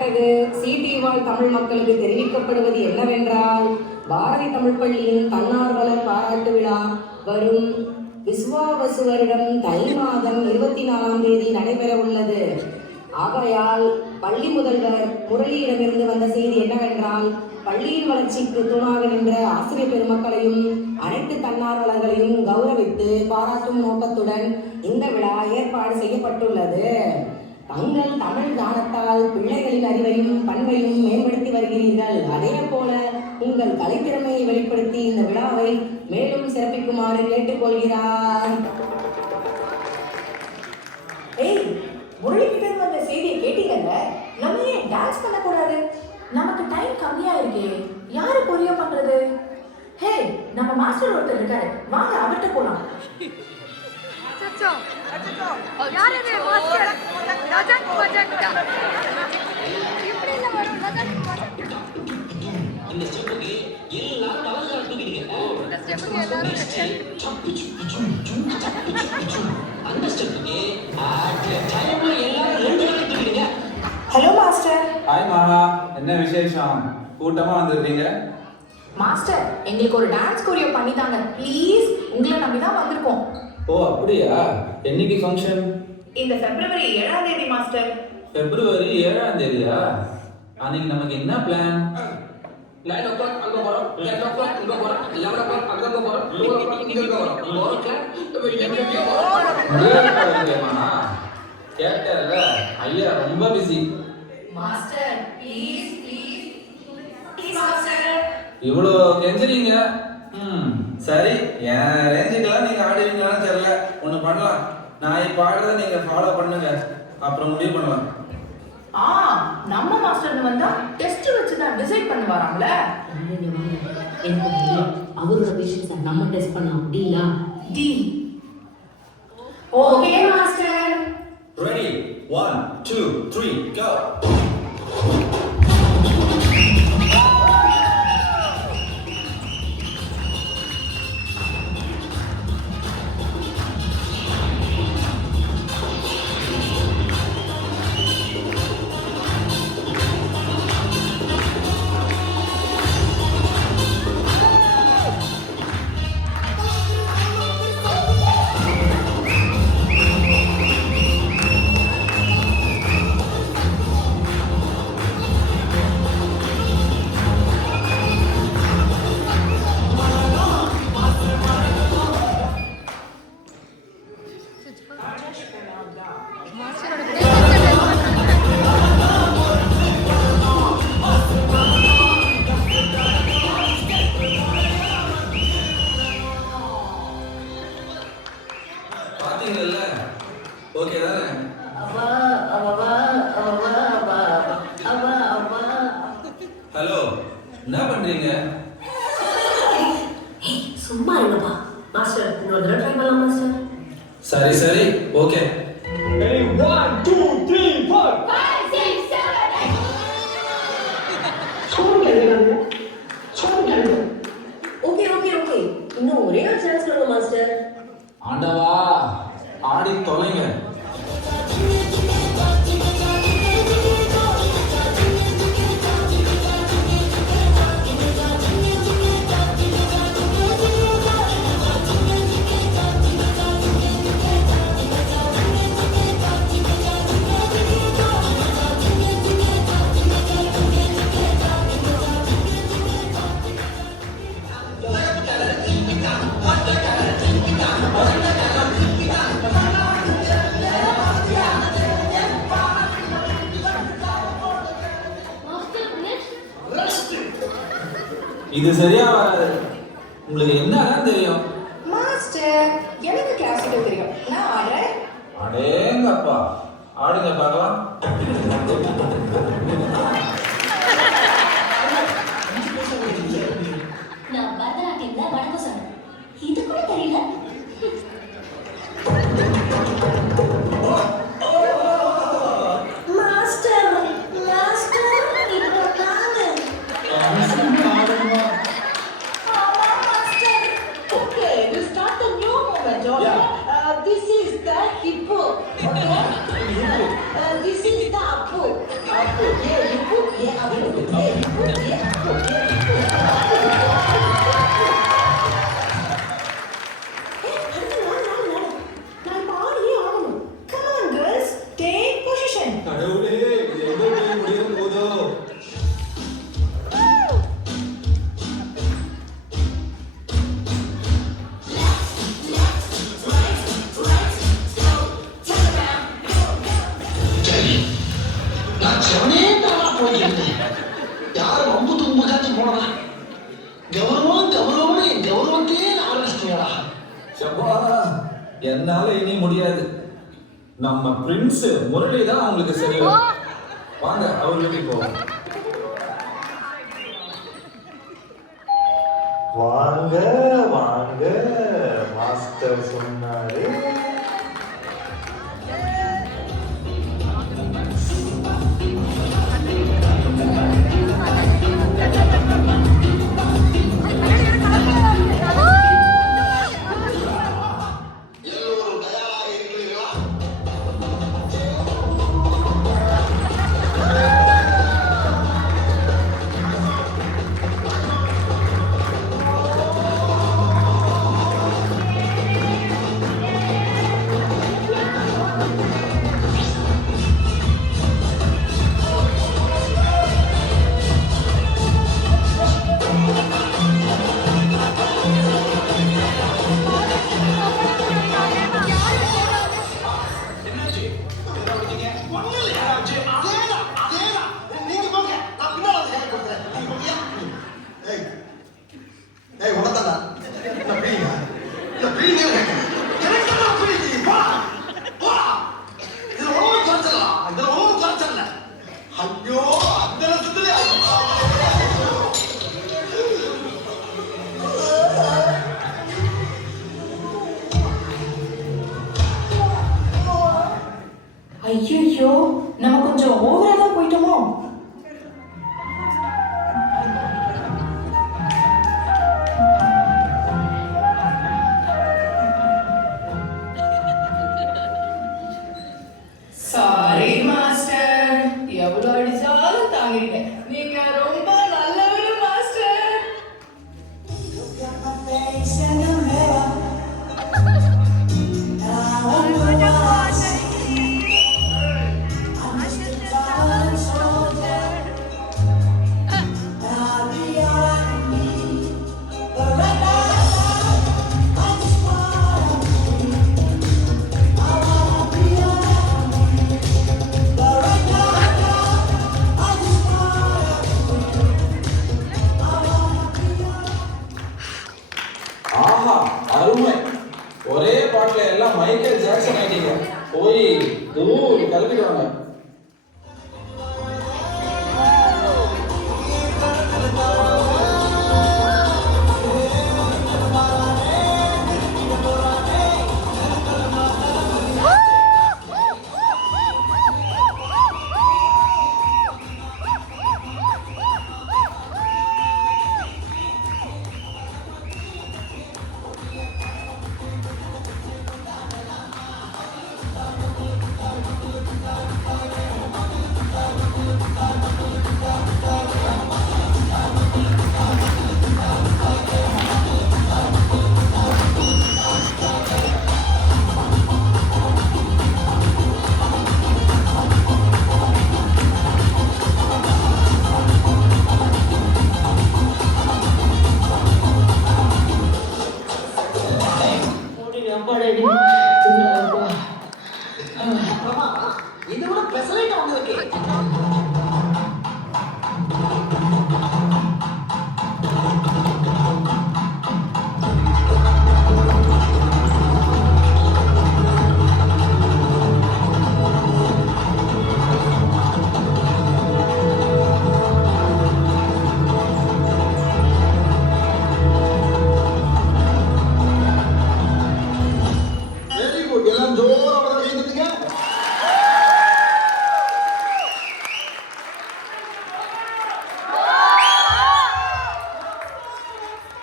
குறிப்பிடத்தக்கது. சிடி வாழ் தமிழ் மக்களுக்கு தெரிவிக்கப்படுவது என்னவென்றால், பாரதி தமிழ் பள்ளியின் தன்னார்வலர் பாராட்டு விழா வரும் விஸ்வாவசு வருடம் தை மாதம் 24ஆம் தேதி நடைபெற உள்ளது. ஆகையால் பள்ளி முதல்வர் முரளியிடமிருந்து வந்த செய்தி என்னவென்றால், பள்ளியின் வளர்ச்சிக்கு தூணாக நின்ற ஆசிரியர் பெருமக்களையும் அனைத்து தன்னார்வலர்களையும் கௌரவித்து பாராட்டும் நோக்கத்துடன் இந்த விழா ஏற்பாடு செய்யப்பட்டுள்ளது. தங்கள் தமிழ் கானத்தால் பிள்ளைகளின் அறிவையும் பண்பையும் மேம்படுத்தி வருகிறீர்கள். அதே போல உங்கள் கலைத்திறமையை வெளிப்படுத்தி இந்த விழாவை மேலும் சிறப்பிக்குமாறு கேட்டுக்கொள்கிறார். முரளிக்கிட்ட வந்த செய்தியை கேட்டீங்கல்ல? நம்ம ஏன் டான்ஸ் பண்ணக்கூடாது? நமக்கு டைம் கம்மியா இருக்கே, யாரு கொரியா பண்றது? ஹே, நம்ம மாஸ்டர் ஒருத்தர் இருக்காரு, வாங்க அவர்கிட்ட போலாம். யாரே மாஸ்டர் ரஜன் பஜன் இப்படி இல்ல வரும் ரஜன் இந்த ஸ்டெப்புக்கு எல்லா தலகால தூக்கிடுங்க. இந்த ஸ்டெப்புக்கு எல்லாரும் அந்த ஸ்டெப்புக்கு டைம்ல எல்லாரும் ரெண்டு கால தூக்கிடுங்க. Hello master. ஹாய் மாமா, என்ன விசேஷம்? கூட்டமா வந்திருக்கீங்க? மாஸ்டர், எங்களுக்கு ஒரு டான்ஸ் கோரியோ பண்ணி தாங்க ப்ளீஸ். உங்களை நம்பி தான் வந்திருக்கோம். ஓ அப்படியா? என்னைக்கு ஃபங்க்ஷன்? இந்த பிப்ரவரி 7ஆம் தேதி மாஸ்டர். பிப்ரவரி 7ஆம் தேதியா? அன்னைக்கு நமக்கு என்ன பிளான்? 9 o'clock அங்க போறோம், 10 o'clock இங்க போறோம், 11 o'clock அங்க போறோம், 12 o'clock இங்க போறோம். கேட்டல ஐயா ரொம்ப busy. Master please please please master. இவ்வளோ கெஞ்சுறீங்க. சரி, என் ரேஞ்சுக்கெல்லாம் நீங்க ஆடுவீங்களான்னு தெரியல. ஒன்று பண்ணலாம், நான் இப்போ ஆடுறத நீங்க ஃபாலோ பண்ணுங்க, அப்புறம் முடிவு பண்ணலாம். நம்ம மாஸ்டர் வந்தா டெஸ்ட் வச்சு தான் டிசைட் பண்ணுவாராம்ல. அவரோட பேஷன்ஸ் நம்ம டெஸ்ட் பண்ணலாம். டீலா? Deal. Okay master. Ready? 1 2 3 go. Okay தானே? ஹலோ, என்ன பண்றீங்க? சும்மா இருங்கப்பா மாஸ்டர். இன்னொரு தடவை ட்ரை பண்ணலாம் மாஸ்டர். சரி சரி ஓகே. 1 2 3 4 5 6 7 8 ஓகே ஓகே ஓகே, இன்னும் ஒரே ஒரு சான்ஸ் கொடுங்க மாஸ்டர். ஆண்டவா, ஆடி தொலைங்க. இது சரியா வராது. உங்களுக்கு என்னதான் தெரியும்? மாஸ்டர், எனக்கு கிளாசிக்கல் தெரியும், நான் ஆடுறேன். அடேங்கப்பா, ஆடுங்க பார்க்கலாம். நான் பரதநாட்டியம்ல வணக்கம் சொன்னேன், இது கூட தெரியல. மாஸ்டர் மாஸ்டர் இப்போ தாங்க. Okay, we start the new moment. Okay? This is the hippo. Okay? This is the appu. Appu. Yeah, என்னால இனி முடியாது. நம்ம பிரின்ஸ் முரளி தான் உங்களுக்கு சரி. வாங்க அவர் வீட்டுக்கு போவோம். வாங்க வாங்க, மாஸ்டர் சொன்னாரு. ஐயோ, நம்ம கொஞ்சம் ஓவரா தான் போயிட்டோமோ? சாரி மாஸ்டர், எவ்வளவு அடிச்சாலும் தாங்கிட்டீங்க. நீங்க ரொம்ப நல்லவர் மாஸ்டர். ஆஹா, அருமை. ஒரே பாட்டுல எல்லாம் மைக்கேல் ஜாக்சன் ஆயிட்டீங்க. போய் தூள் கிளம்பிடுவாங்க. இதோட பெசலைட் ஒண்ணு இருக்கு.